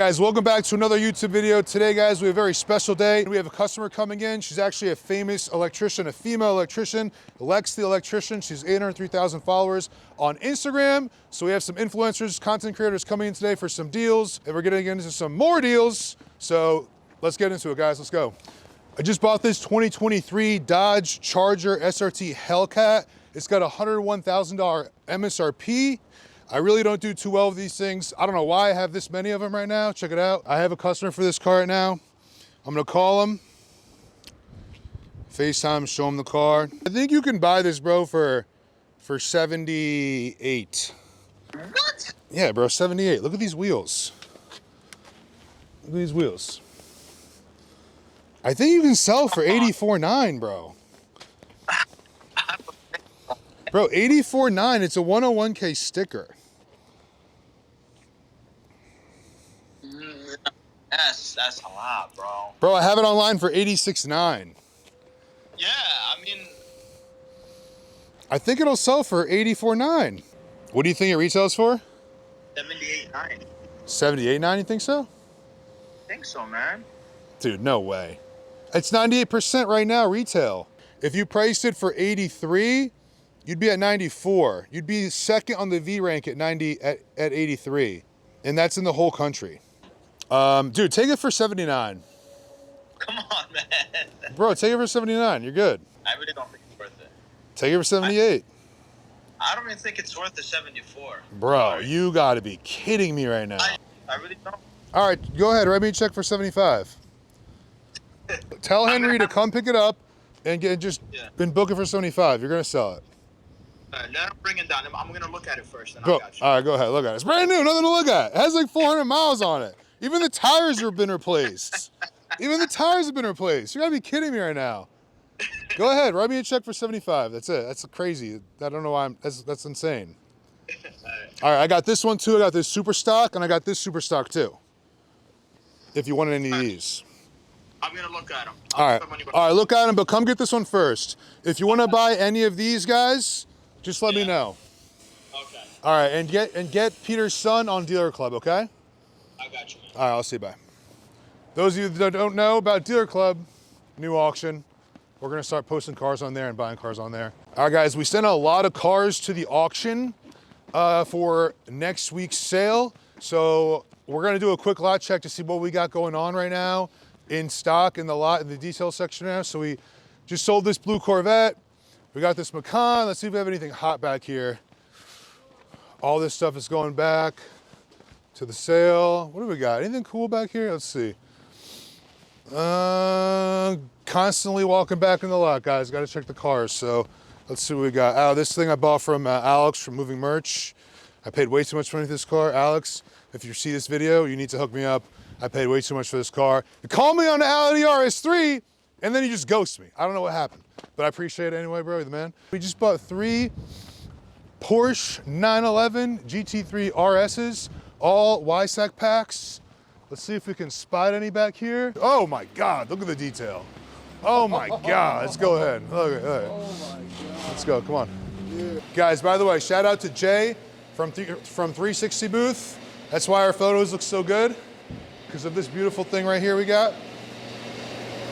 Guys, welcome back to another YouTube video. Today, guys, we have a very special day. We have a customer coming in. She's actually a famous electrician, a female electrician, Lexi the Electrician. She's 803,000 followers on Instagram. So we have some influencers, content creators coming in today for some deals, and we're getting into some more deals. So let's get into it, guys. Let's go. I just bought this 2023 Dodge Charger SRT Hellcat. It's got a $101,000 MSRP. I really don't do too well with these things. I don't know why I have this many of them right now. Check it out. I have a customer for this car right now. I'm gonna call him, FaceTime, show him the car. I think you can buy this, bro, for 78. What? Yeah, bro, 78. Look at these wheels. Look at these wheels. I think you can sell for 84.9, bro. Bro, 84.9, it's a 101K sticker. That's a lot, bro. Bro, I have it online for 86.9. Yeah, I mean, I think it'll sell for 84.9. What do you think it retails for? 78.9. 78.9, you think so? I think so, man. Dude, no way. It's 98% right now, retail. If you priced it for 83, you'd be at 94. You'd be second on the V rank at 83. And that's in the whole country. Dude, take it for 79. Come on, man. Bro, take it for 79. You're good. I really don't think it's worth it. Take it for 78. I don't even think it's worth the 74. Bro, Sorry. you gotta be kidding me right now. I really don't. All right, go ahead. Write me a check for 75. Tell Henry to come pick it up and been booking for 75. You're gonna sell it. Let him bring it down. I'm gonna look at it first, and Go. I got you. All right, go ahead. Look at it. It's brand new. Nothing to look at. It has like 400 miles on it. Even the tires have been replaced. Even the tires have been replaced. You gotta be kidding me right now. Go ahead. Write me a check for 75. That's it. That's crazy. I don't know why that's insane. All right, I got this one too. I got this super stock, and I got this super stock too. If you want any of these. I'm gonna look at them. All right, look at them, but come get this one first. If you want to buy any of these guys, just let me know. Okay. All right, and get Peter's son on Dealer Club, okay? I got you, man. All right, I'll see you. Bye. Those of you that don't know about Dealer Club, new auction. We're gonna start posting cars on there and buying cars on there. All right, guys, we sent a lot of cars to the auction for next week's sale. So we're gonna do a quick lot check to see what we got going on right now in stock in the lot in the detail section now. So we just sold this blue Corvette. We got this Macan. Let's see if we have anything hot back here. All this stuff is going back to the sale. What do we got? Anything cool back here? Let's see. Constantly walking back in the lot, guys. Got to check the cars. So let's see what we got. Oh, this thing I bought from Alex from Moving Merch. I paid way too much money for this car. Alex, if you see this video, you need to hook me up. I paid way too much for this car. You call me on the Audi RS3, and then you just ghost me. I don't know what happened, but I appreciate it anyway, bro. You're the man. We just bought 3 Porsche 911 GT3 RSs, all YSAC packs. Let's see if we can spot any back here. Oh my God, look at the detail. Oh my God, let's go ahead. Look at that. Oh my God. Let's go, come on. Yeah. Guys, by the way, shout out to Jay from 360 booth. That's why our photos look so good, because of this beautiful thing right here we got.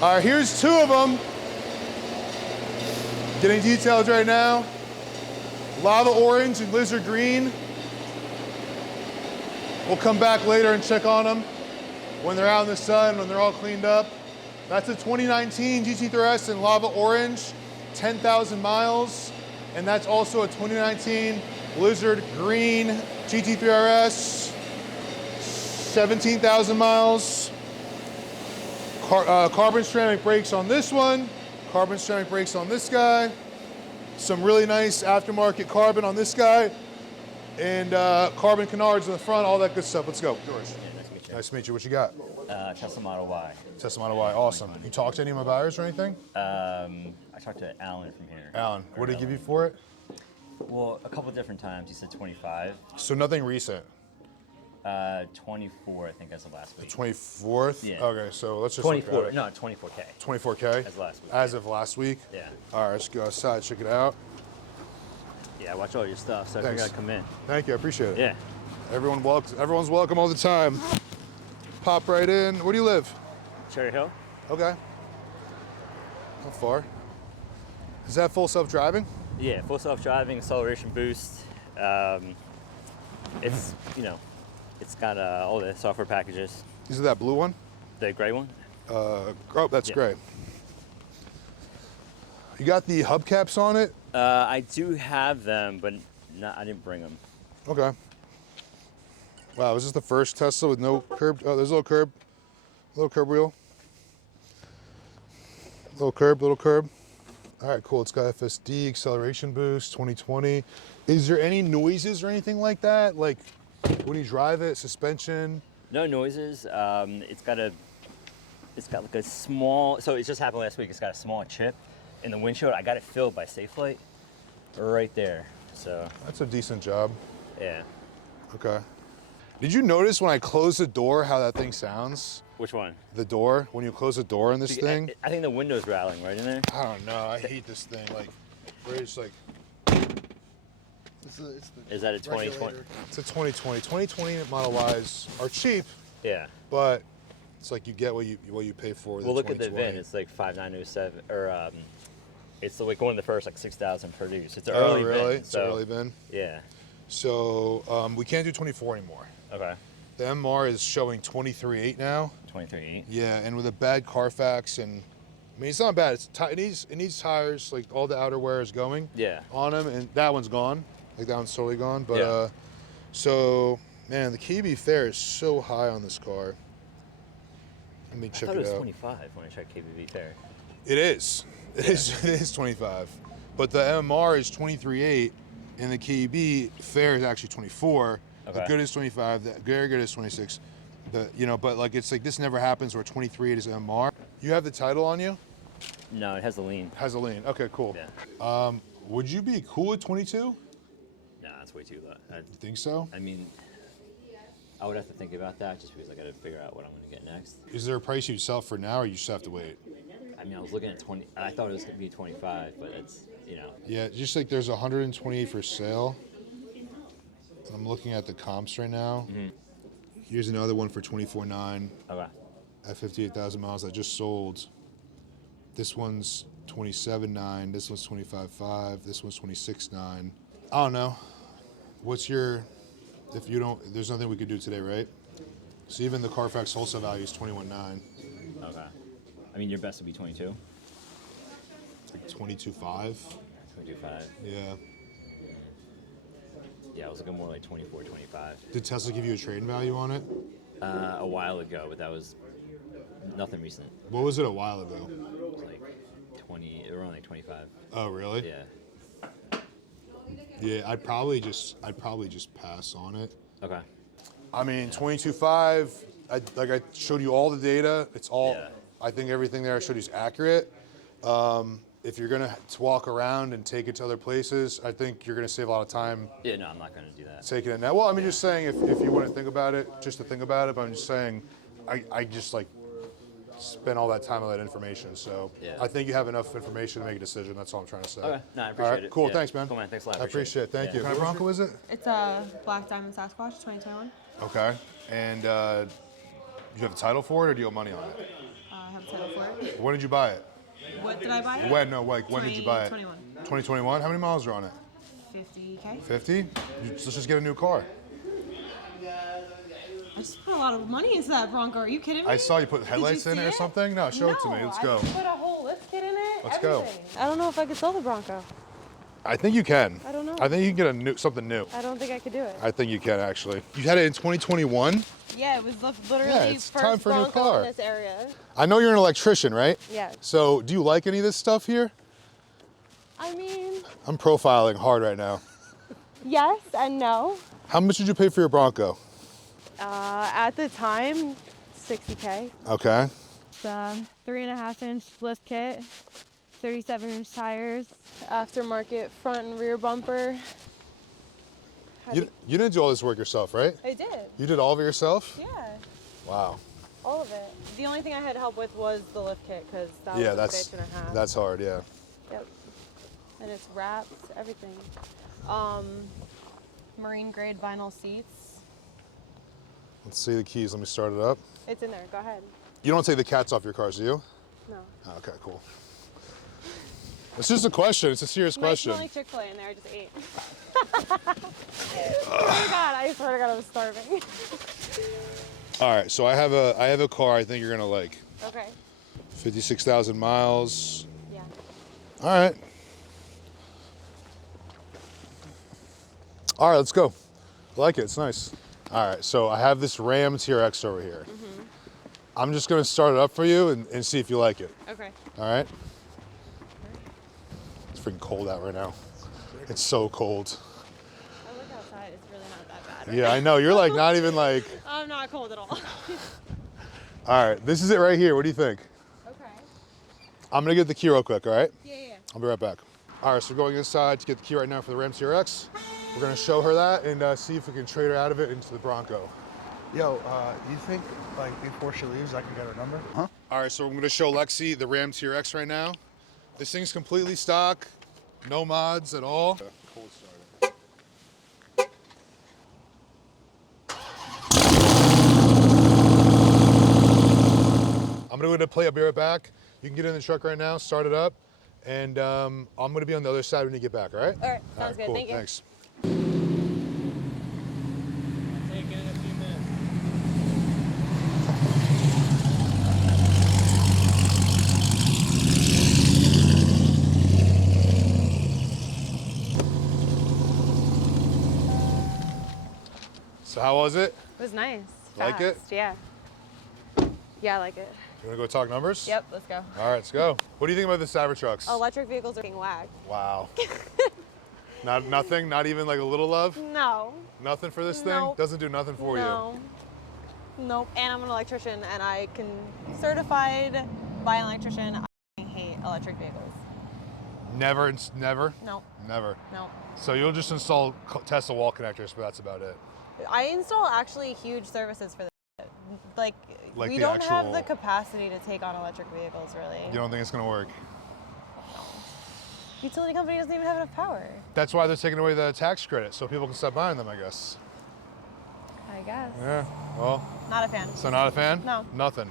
All right, here's 2 of them. Getting detailed right now. Lava orange and lizard green. We'll come back later and check on them when they're out in the sun, when they're all cleaned up. That's a 2019 GT3 in lava orange, 10,000 miles. And that's also a 2019 lizard green GT3 RS, 17,000 miles. Carbon ceramic brakes on this one. Carbon ceramic brakes on this guy. Some really nice aftermarket carbon on this guy. And carbon canards in the front, all that good stuff. Let's go. George. Yeah, nice to meet you. Nice to meet you. What you got? Tesla Model Y. Tesla Model Y. Awesome. You talked to any of my buyers or anything? I talked to Alan from here. Alan, what did he give you for it? Well, a couple different times. He said 25. So nothing recent. 24, I think, as of last week. 24th? Yeah. Okay, so let's just 24, look at it. no, 24K. 24K? As of last week. As of last week? Yeah. All right, let's go outside, check it out. Yeah, watch all your stuff, so I Thanks. figured I'd come in. Thank you, I appreciate it. Yeah. Everyone's welcome all the time. pop right in. Where do you live? Cherry Hill? Okay. Not far. Is that full self-driving? Yeah, full self-driving, acceleration boost. It's, you know, it's got all the software packages. Is it that blue one? The gray one? Oh, that's Yeah. great. You got the hubcaps on it? I do have them, but I didn't bring them. Okay. Wow, is this the first Tesla with no curb? Oh, there's a little curb wheel. Little curb. All right, cool. It's got FSD, acceleration boost, 2020. Is there any noises or anything like that? Like when you drive it, suspension? No noises. It's got like a small. So it just happened last week. It's got a small chip in the windshield. I got it filled by Safelite, right there. So That's a decent job. yeah. Okay. Did you notice when I close the door how that thing sounds? Which one? The door, when you close the door in this thing? I think the window's rattling right in there. I don't know. I hate this thing. Like, where it's like. Is that a 2020? It's a 2020. 2020 Model Ys are cheap, Yeah. but it's like you get what you pay for. Well, look at the VIN. It's like 5907, or it's like one of the first like 6,000 produced. It's an early really? VIN. It's an early VIN. Yeah. So we can't do 24 anymore. Okay. The MR is showing 23.8 now. 23.8. Yeah, and with a bad Carfax, and I mean it's not bad. It needs tires. Like all the outerwear is going. Yeah. On them, and that one's gone. Like that one's totally gone. But Yeah. so man, the KB fare is so high on this car. Let me check I thought it was out. 25 when I checked KBV there. It is. It is 25. But the MR is 23.8, and the KB fare is actually 24. The Okay. good is 25. The very good is 26. But like it's like this never happens where 23.8 is MR. You have the title on you? No, it has a lean. Has a lean. Okay, cool. Yeah. Would you be cool at 22? Nah, that's way too low. You think so? I mean, I would have to think about that just because I got to figure out what I'm going to get next. Is there a price you'd sell for now, or you just have to wait? I mean, I was looking at 20. I thought it was going to be 25, but it's, you know. Yeah, just like there's 128 for sale. I'm looking at the comps right now. Mm-hmm. Here's another one for 24.9 Okay. at 58,000 miles. I just sold. This one's 27.9. This one's 25.5. This one's 26.9. I don't know. What's your? If you don't, there's nothing we could do today, right? So even the Carfax wholesale value is 21.9. Okay. I mean, your best would be 22. Like 22.5. 22.5. Yeah. Yeah, I was looking more like 24, 25. Did Tesla give you a trade-in value on it? A while ago, but that was nothing recent. What was it a while ago? It was like 20, around like 25. Oh, really? Yeah. Yeah, I'd probably just pass on it. Okay. I mean, 22.5. I showed you all the data. It's all. Yeah. I think everything there I showed you is accurate. If you're gonna walk around and take it to other places, I think you're gonna save a lot of time Yeah, no, I'm not going to do that. taking it now. Well, I mean, just saying if you want to think about it, just to think about it. But I'm just saying, I just like spent all that time on that information. So Yeah. I think you have enough information to make a decision. That's all I'm trying to say. Okay. No, I All appreciate right, it. cool. Yeah. Thanks, man. Cool, man. Thanks a lot. I appreciate it. Thank you. What kind of Bronco is it? It's a Black Diamond Sasquatch 2021. Okay. And do you have a title for it, or do you owe money on it? I have a title for it. When did you buy it? What did I buy it? When? No, like when did you buy it? 2021. 2021. How many miles are on it? 50K. 50. Let's just get a new car. I just put a lot of money into that Bronco. Are you kidding me? I saw you put headlights in see it or it? something. No, show it to me. Let's go. I put a whole lift kit in it. Let's go. everything. I don't know if I could sell the Bronco. I think you can. I don't know. I think you can get something new. I don't think I could do it. I think you can actually. You had it in 2021. Yeah, it was literally Yeah, it's first time for a new Bronco car. in this area. I know you're an electrician, right? Yeah. So do you like any of this stuff here? I mean, I'm profiling hard right now. yes and no. How much did you pay for your Bronco? At the time, 60K. Okay. It's a 3.5-inch lift kit, 37-inch tires, aftermarket front and rear bumper. You didn't do all this work yourself, right? I did. You did all of it yourself? Yeah, Wow. all of it. The only thing I had help with was the lift kit because that Yeah, was that's a bitch and a half. that's hard. Yeah. Yep. And it's wrapped, everything. Marine grade vinyl seats. Let's see the keys. Let me start it up. It's in there. Go ahead. You don't take the cats off your cars, do you? No. Oh, okay, cool. It's just a question. It's a serious question. Might smell like Chick-fil-A in there. I just ate. Oh my God! I swear to God, I'm starving. All right, so I have a car I think you're gonna like. Okay. 56,000 miles. Yeah. All right. All right, let's go. I like it. It's nice. All right, so I have this Ram TRX over here. I'm just gonna start it up for you and see if you like it. Okay. All right. It's freaking cold out right now. It's so cold. I look outside. It's really not that bad. Yeah, I know. You're like not even like. I'm not cold at all. All right, this is it right here. What do you think? Okay. I'm gonna get the key real quick. All right. Yeah. I'll be right back. All right, so we're going inside to get the key right now for the Ram TRX. We're gonna show her that and see if we can trade her out of it into the Bronco. Yo, you think like before she leaves, I can get her number? Huh? All right, so I'm gonna show Lexi the Ram TRX right now. This thing's completely stock, no mods at all. Cold starter. I'm gonna go to play. I'll be right back. You can get in the truck right now, start it up, and I'm gonna be on the other side when you get back, all right? All right. Sounds good. Cool. Thank you. Thanks. So how was it? It was nice. Like it? Fast, Yeah. Yeah, I like it. You wanna go talk numbers? Yep. Let's go. All right, let's go. What do you think about the Cybertrucks? Electric vehicles are being whacked. Wow. Nothing? Not even like a little love? No. Nothing for this thing? Nope. Doesn't do nothing for you? No. Nope. And I'm an electrician, and I can certified by an electrician. I hate electric vehicles. Never? Nope. Never. Nope. So you'll just install Tesla wall connectors, but that's about it. I install actually huge services for this. Like Like we the don't have actual- the capacity to take on electric vehicles, really. You don't think it's gonna work? Utility company doesn't even have enough power. That's why they're taking away the tax credit, so people can stop buying them, I guess. I guess. Yeah, well, Not a fan. so not a fan? No. Nothing.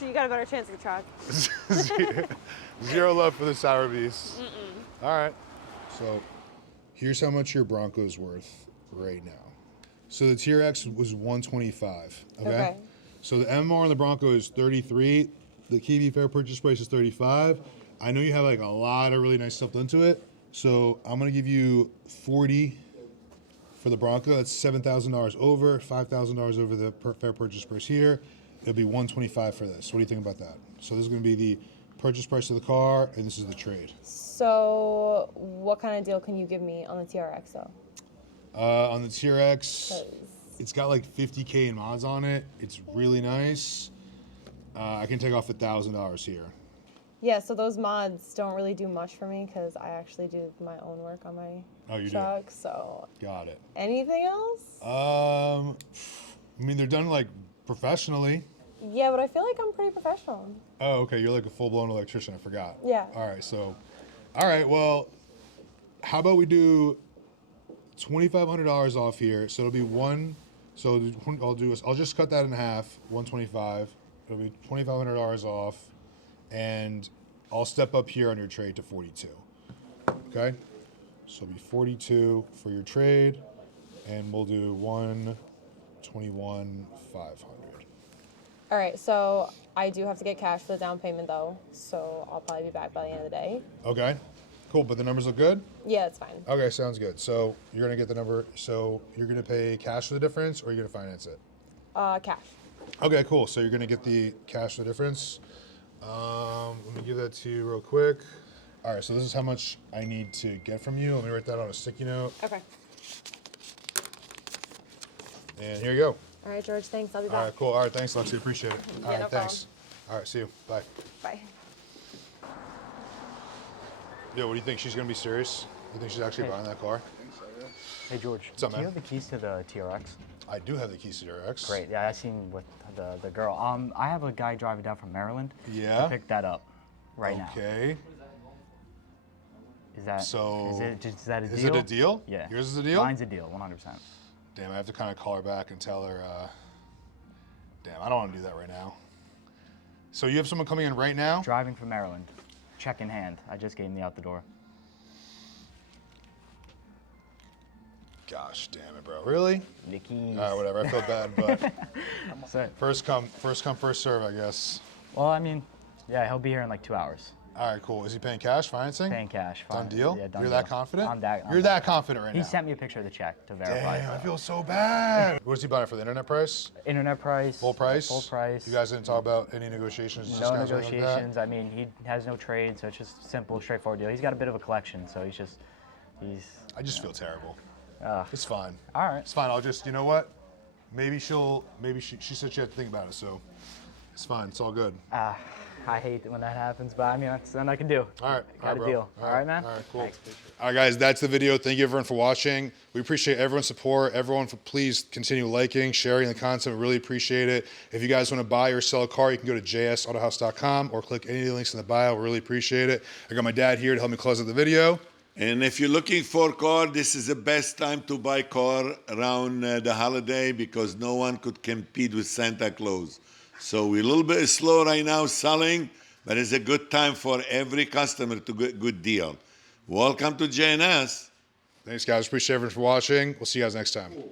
You got a better chance of the truck. Zero love for the sour beast. All right. So here's how much your Bronco's worth right now. So the TRX was 125. Okay. So the MR on the Bronco is 33. The KV fair purchase price is 35. I know you have like a lot of really nice stuff done to it. So I'm gonna give you 40 for the Bronco. That's $7,000 over, $5,000 over the fair purchase price here. It'll be 125 for this. What do you think about that? So this is gonna be the purchase price of the car, and this is the trade. So, what kind of deal can you give me on the TRX though? On the TRX, it's got like 50K in mods on it. It's really nice. I can take off $1,000 here. Yeah, so those mods don't really do much for me because I actually do my own work on my You truck. So, Got it. anything else? I mean, they're done like professionally. Yeah, but I feel like I'm pretty professional. Oh, okay. You're like a full-blown electrician. I forgot. Yeah. All right. So, all right. Well, how about we do $2,500 off here? So it'll be one. So I'll just cut that in half. 125. It'll be $2,500 off, and I'll step up here on your trade to 42. Okay. So it'll be 42 for your trade, and we'll do 121,500. All right, so I do have to get cash for the down payment though, so I'll probably be back by the end of the day. Okay. Cool. But the numbers look good. Yeah, it's fine. Okay, sounds good. So you're gonna get the number. So you're gonna pay cash for the difference, or you're gonna finance it? Cash. Okay, cool. So you're gonna get the cash for the difference. Let me give that to you real quick. All right. So this is how much I need to get from you. Let me write that on a sticky note. Okay. And here you go. All right, George. Thanks. I'll be All back. right. Cool. All right. Thanks, Lexi. Appreciate it. All right. no Thanks. All right. See you. Bye. Bye. Yo, what do you think? She's gonna be serious? You think she's actually buying that car? Hey George, What's up, do you man? have the keys to the TRX? I do have the keys to TRX. Great. Yeah, I seen with the girl. I have a guy driving down from Maryland. Yeah? To pick that up right now. Okay. Is that So, is that a deal? Is it a deal? Yeah. Yours is a deal? Mine's a deal, 100%. Damn, I have to kind of call her back and tell her Damn, I don't want to do that right now. So you have someone coming in right now? Driving from Maryland. Check in hand. I just gave him the out the door. Gosh damn it, bro. Really? Nickies. All right, whatever. I feel bad, but So, first come, first serve, I guess. well, I mean, yeah, he'll be here in like 2 hours. All right, cool. Is he paying cash, financing? Paying cash. Done fine. deal? Yeah, done You're deal. that confident? I'm You're that confident right He now. sent me a picture of the check to verify. Damn, I feel so bad. What is he buying it for, the internet price? Internet price. Full price? Full price. You guys didn't talk about any negotiations? No discounts or anything like that? negotiations. I mean, he has no trade, so it's just simple, straightforward deal. He's got a bit of a collection, so he's. I just feel terrible. Uh, It's fine. all right. It's fine. I'll just, you know what? Maybe she said she had to think about it, so it's fine. It's all good. I hate it when that happens, but I mean, that's nothing I can do. All right. Got all a right, bro. deal. All right, man? All right, cool. All right, guys, that's the video. Thank you, everyone, for watching. We appreciate everyone's support. Everyone, please continue liking, sharing the content. We really appreciate it. If you guys want to buy or sell a car, you can go to jsautohaus.com or click any of the links in the bio. We really appreciate it. I got my dad here to help me close out the video. And if you're looking for a car, this is the best time to buy car around the holiday because no one could compete with Santa Claus. So we're a little bit slow right now selling, but it's a good time for every customer to get a good deal. Welcome to JNS. Thanks, guys. Appreciate everyone for watching. We'll see you guys next time.